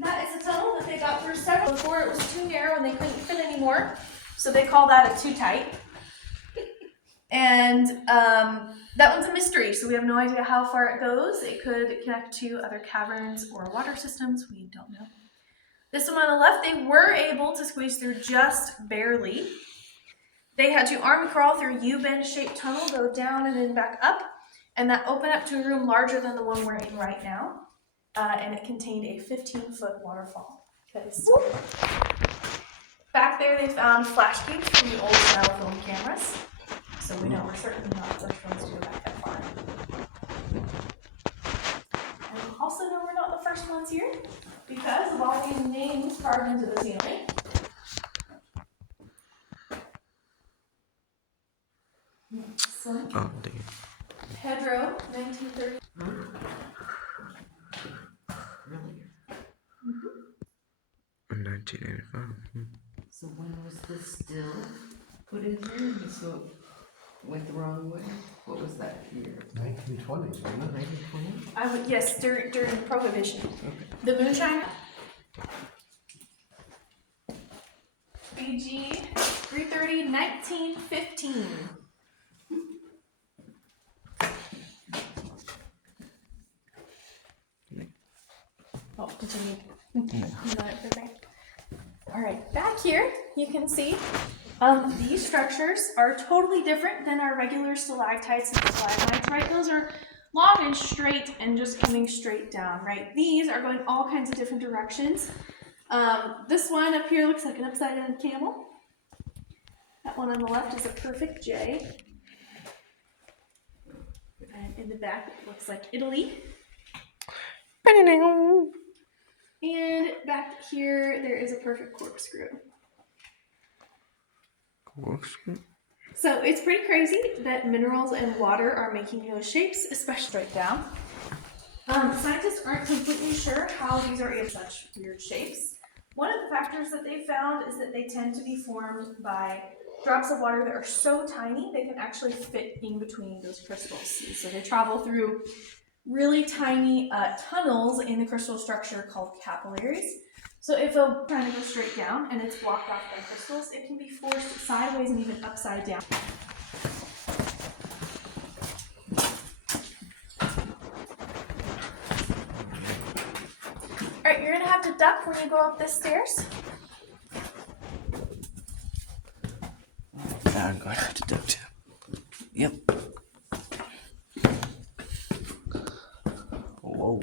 that is a tunnel that they got through several. Before it was too narrow and they couldn't fit anymore, so they call that a too tight. And that one's a mystery, so we have no idea how far it goes. It could connect to other caverns or water systems. We don't know. This one on the left, they were able to squeeze through just barely. They had to arm crawl through a U-bend shaped tunnel, go down and then back up, and that opened up to a room larger than the one we're in right now. And it contained a 15-foot waterfall. That is so cool. Back there, they found flash cubes from the old style film cameras. So we know we're certainly not the first ones to go back that far. And we also know we're not the first ones here because of all these names carved into the ceiling. Oh, dang. Pedro, 1930. Really? 1985. So when was this still put in here? So it went the wrong way? What was that year? 1920s, wasn't it? 1920? Yes, during Prohibition. Okay. The moonshine. BG 330, 1915. Oh, did you need? No. All right, back here you can see these structures are totally different than our regular stalactites and stalagmites, right? Those are long and straight and just coming straight down, right? These are going all kinds of different directions. This one up here looks like an upside down camel. That one on the left is a perfect J. And in the back it looks like Italy. And back here, there is a perfect corkscrew. Corkscrew? So it's pretty crazy that minerals and water are making those shapes, especially straight down. Scientists aren't completely sure how these are in such weird shapes. One of the factors that they found is that they tend to be formed by drops of water that are so tiny they can actually fit in between those crystals. So they travel through really tiny tunnels in the crystal structure called capillaries. So if a trying to go straight down and it's blocked off by crystals, it can be forced sideways and even upside down. All right, you're gonna have to duck when you go up the stairs. I'm going to have to duck too. Yep. Whoa.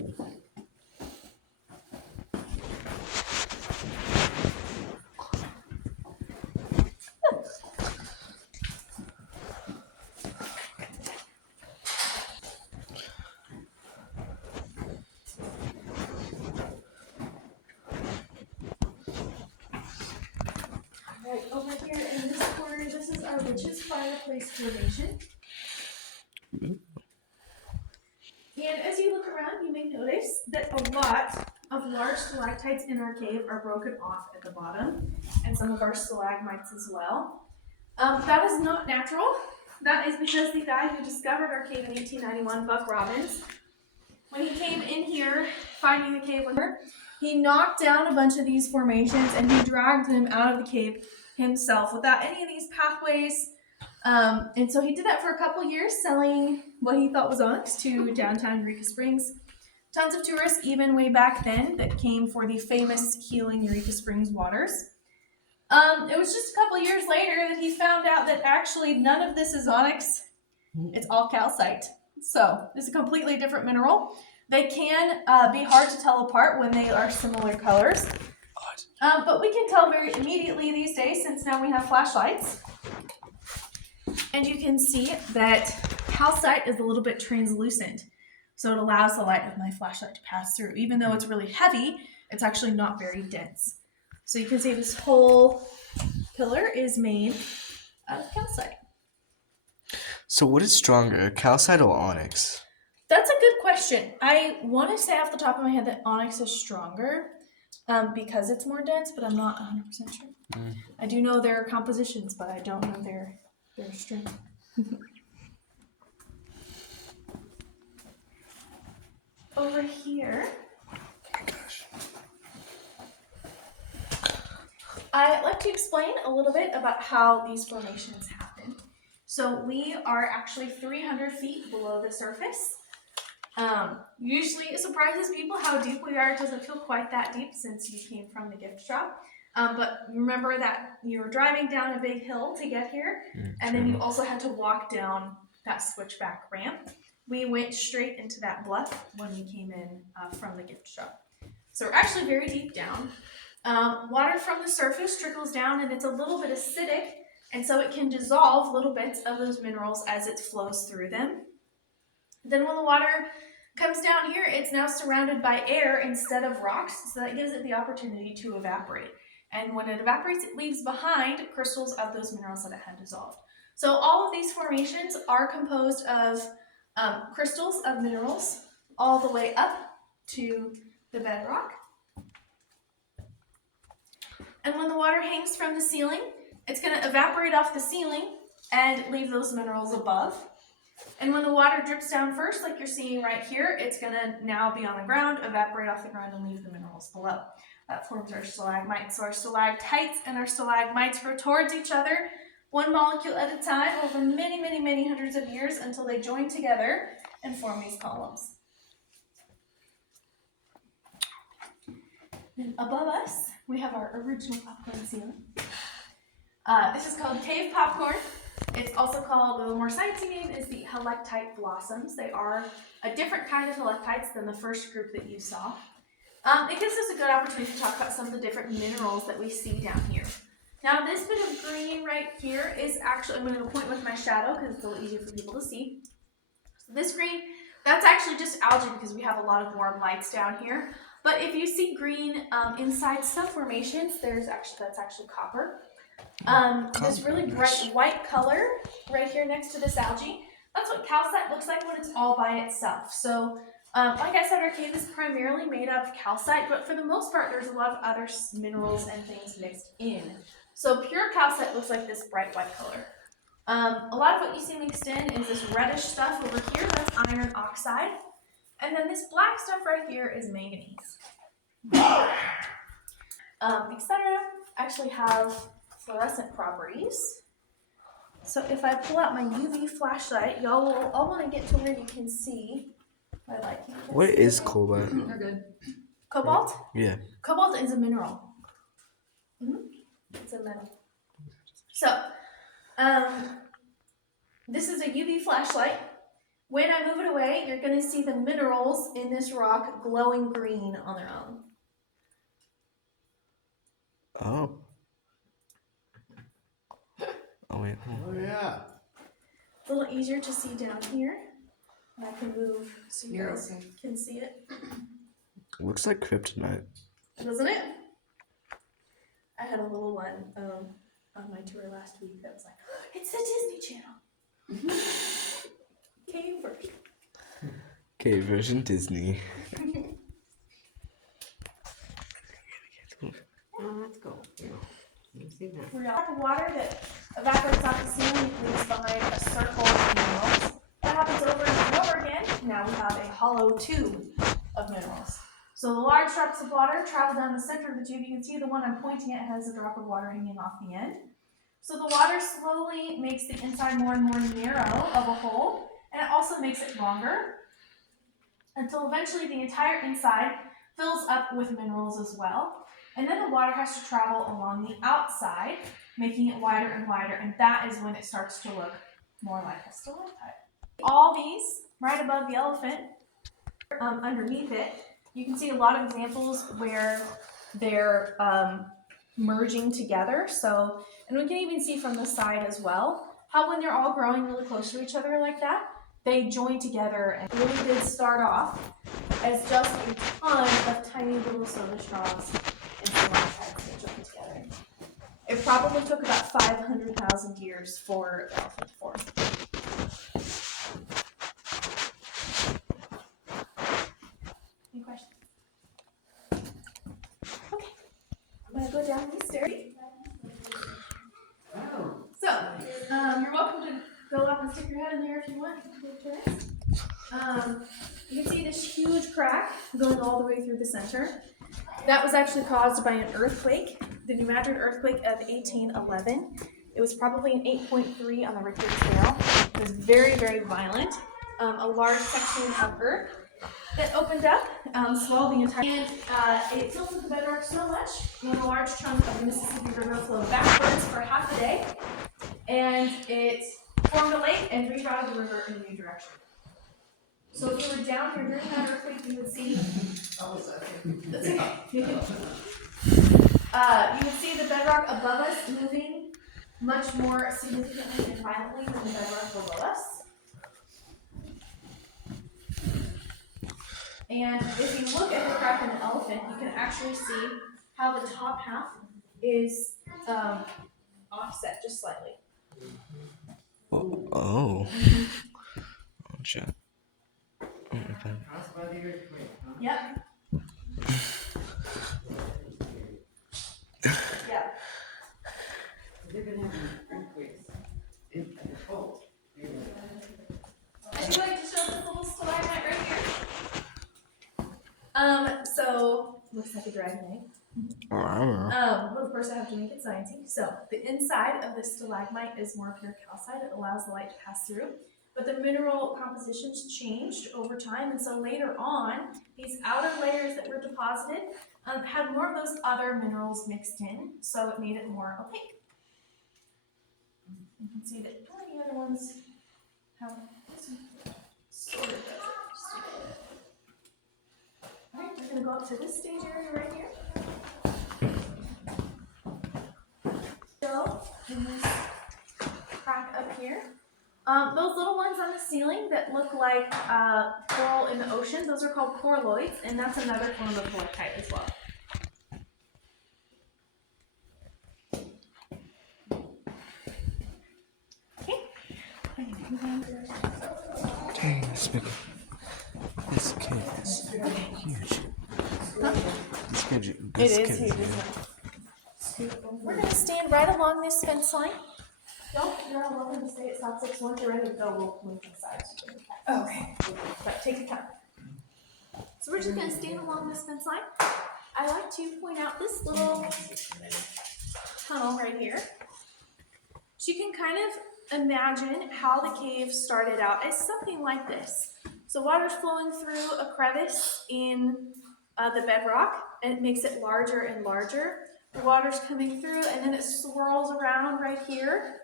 Right, over here in this corner, this is our witch's fireplace formation. And as you look around, you may notice that a lot of large stalactites in our cave are broken off at the bottom, and some of our stalagmites as well. That is not natural. That is because the guy who discovered our cave in 1891, Buck Robbins, when he came in here, finding the cave with her, he knocked down a bunch of these formations and he dragged them out of the cave himself without any of these pathways. And so he did that for a couple years, selling what he thought was onyx to downtown Eureka Springs. Tons of tourists, even way back then, that came for the famous healing Eureka Springs waters. It was just a couple years later that he found out that actually none of this is onyx. It's all calcite. So it's a completely different mineral. They can be hard to tell apart when they are similar colors. But we can tell very immediately these days since now we have flashlights. And you can see that calcite is a little bit translucent. So it allows the light of my flashlight to pass through. Even though it's really heavy, it's actually not very dense. So you can see this whole pillar is made out of calcite. So what is stronger, calcite or onyx? That's a good question. I want to say off the top of my head that onyx is stronger because it's more dense, but I'm not 100% sure. I do know their compositions, but I don't know their strength. Over here, I'd like to explain a little bit about how these formations happen. So we are actually 300 feet below the surface. Usually it surprises people how deep we are. It doesn't feel quite that deep since you came from the gift shop. But remember that you were driving down a big hill to get here, and then you also had to walk down that switchback ramp. We went straight into that bluff when we came in from the gift shop. So we're actually very deep down. Water from the surface trickles down and it's a little bit acidic, and so it can dissolve little bits of those minerals as it flows through them. Then when the water comes down here, it's now surrounded by air instead of rocks, so that gives it the opportunity to evaporate. And when it evaporates, it leaves behind crystals of those minerals that it had dissolved. So all of these formations are composed of crystals of minerals all the way up to the bedrock. And when the water hangs from the ceiling, it's going to evaporate off the ceiling and leave those minerals above. And when the water drips down first, like you're seeing right here, it's going to now be on the ground, evaporate off the ground, and leave the minerals below. That forms our stalagmites. So our stalactites and our stalagmites grow towards each other, one molecule at a time, over many, many, many hundreds of years until they join together and form these columns. And above us, we have our original popcorn ceiling. This is called cave popcorn. It's also called, the more sciencey name is the helictite blossoms. They are a different kind of helictites than the first group that you saw. It gives us a good opportunity to talk about some of the different minerals that we see down here. Now this bit of green right here is actually, I'm going to point with my shadow because it's a little easier for people to see. So this green, that's actually just algae because we have a lot of warm lights down here. But if you see green inside some formations, that's actually copper. This really bright white color right here next to this algae, that's what calcite looks like when it's all by itself. So like I said, our cave is primarily made of calcite, but for the most part there's a lot of other minerals and things mixed in. So pure calcite looks like this bright white color. A lot of what you see mixed in is this reddish stuff over here, that's iron oxide. And then this black stuff right here is manganese. Etc. actually have fluorescent properties. So if I pull out my UV flashlight, y'all will all want to get to where you can see my light. What is cobalt? You're good. Cobalt? Yeah. Cobalt is a mineral. It's a metal. So, this is a UV flashlight. When I move it away, you're going to see the minerals in this rock glowing green on their own. Oh. Oh wait. Oh yeah. It's a little easier to see down here. And I can move so you guys can see it. Looks like kryptonite. Doesn't it? I had a little one on my tour last week that was like, oh, it's the Disney Channel. Cave version. Okay, version Disney. Oh, let's go. Yeah. You see that? We have water that evaporates off the ceiling and leaves behind a circle of minerals. That happens over and over again. Now we have a hollow tube of minerals. So the large drops of water travel down the center of the tube. You can see the one I'm pointing at has a drop of water hanging off the end. So the water slowly makes the inside more and more narrow of a hole, and it also makes it longer until eventually the entire inside fills up with minerals as well. And then the water has to travel along the outside, making it wider and wider, and that is when it starts to look more like a stalactite. All these, right above the elephant, underneath it, you can see a lot of examples where they're merging together. So, and we can even see from the side as well, how when they're all growing really close to each other like that, they join together and really did start off as just a ton of tiny little soda straws and stalactites that joined together. It probably took about 500,000 years for the elephant to form. Any questions? Okay, I'm gonna go down these stairs. So, you're welcome to go up and stick your head in there if you want. You can see this huge crack going all the way through the center. That was actually caused by an earthquake the New Madrid earthquake of 1811. It was probably an 8.3 on the Richter scale. It was very, very violent. A large section of earth that opened up, swallowed the entire, and it tilted the bedrock so much, and a large chunk of the Mississippi River flowed backwards for half a day, and it formed a lake and rerouted the river in a new direction. So if you were down here during that earthquake, you would see. You would see the bedrock above us moving much more significantly and violently than the bedrock below us. And if you look at the crack in an elephant, you can actually see how the top half is offset just slightly. Oh. Gotcha. Okay. Caused by the earthquake, huh? Yep. Yeah. They've been having earthquakes in the Volg. I'd like to show this little stalagmite right here. So looks like a dragon egg. But of course I have to make it sciencey. So the inside of the stalagmite is more pure calcite. It allows the light to pass through. But the mineral compositions changed over time, and so later on, these outer layers that were deposited had more of those other minerals mixed in, so it made it more opaque. You can see that the other ones have this one sort of does it. Just a little bit. Alright, we're going to go up to this stage area right here. So, in this crack up here. Those little ones on the ceiling that look like coral in the ocean, those are called coralloids, and that's another form of volcite as well. Okay. Dang, this cave is huge. Huh? This It is cave huge, isn't it? We're going to stand right along this fence line. You're all welcome to stay at South 6. Once you're ready to go, we'll move inside. Okay. But take your time. So we're just going to stand along this fence line. I like to point out this little tunnel right here. So you can kind of imagine how the cave started out as something like this. So water's flowing through a crevice in the bedrock, and it makes it larger and larger. The water's coming through, and then it swirls around right here.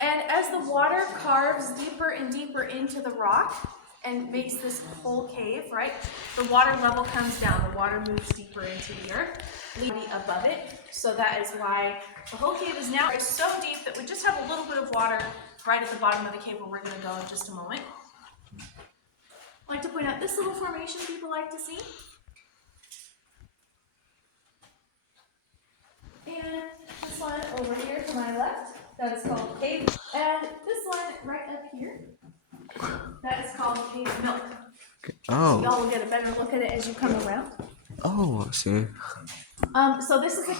And as the water carves deeper and deeper into the rock and makes this whole cave, right, the water level comes down. The water moves deeper into the earth, leaving above it. So that is why the whole cave is now so deep that we just have a little bit of water right at the bottom of the cave where we're going to go in just a moment. I'd like to point out this little formation people like to see. And this one over here to my left, that is called cave. And this one right up here, that is called cave milk. Oh. Y'all will get a better look at it as you come around. Oh, I see. So this is a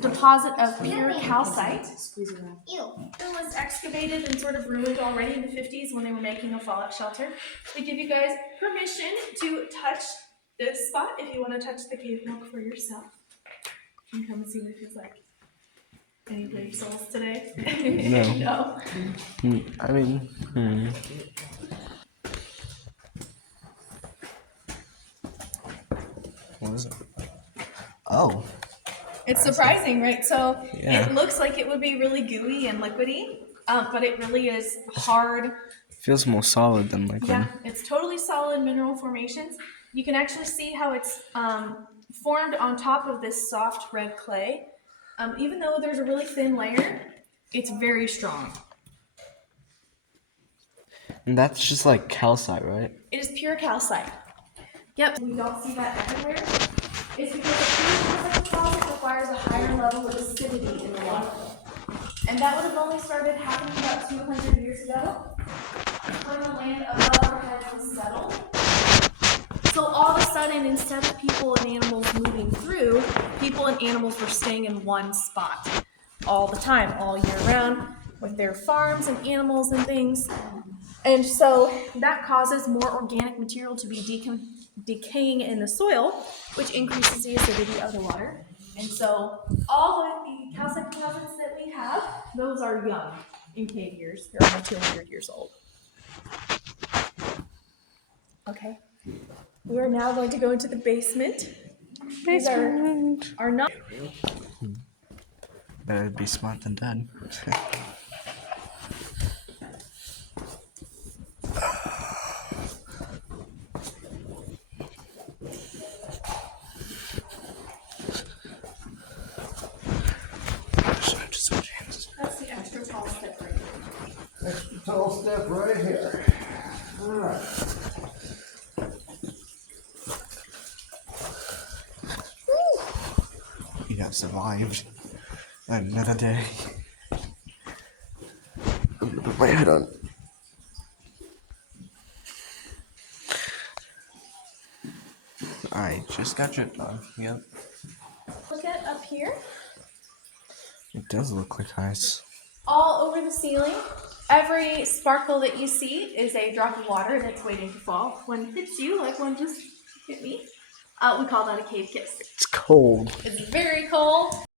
deposit of pure calcite. Ew. It was excavated and sort of ruined already in the 50s when they were making a fallout shelter. We give you guys permission to touch this spot if you want to touch the cave milk for yourself. You can come and see what it feels like. Any brave souls today? No. No. I mean, What is it? Oh. It's surprising, right? So Yeah. it looks like it would be really gooey and liquidy, but it really is hard. It feels more solid than liquid. Yeah, it's totally solid mineral formations. You can actually see how it's formed on top of this soft red clay. Even though there's a really thin layer, it's very strong. And that's just like calcite, right? It is pure calcite. Yep. We don't see that everywhere. It's because a pure calcite deposit requires a higher level of acidity in the water. And that would have only started happening about 200 years ago when the land above our heads was settled. So all of a sudden, instead of people and animals moving through, people and animals were staying in one spot all the time, all year round, with their farms and animals and things. And so that causes more organic material to be decaying in the soil, which increases the acidity of the water. And so all of the calcite deposits that we have, those are young in cave years. They're only 200 years old. Okay. We're now going to go into the basement. These are not. Better be smart than dead. That's the extra tall step right here. Extra tall step right here. Alright. You have survived another day. I'm gonna put my head on. I just got dripped on. Yep. Look at up here. It does look like ice. All over the ceiling. Every sparkle that you see is a drop of water that's waiting to fall. When it hits you, like one just hit me, we call that a cave kiss. It's cold. It's very cold.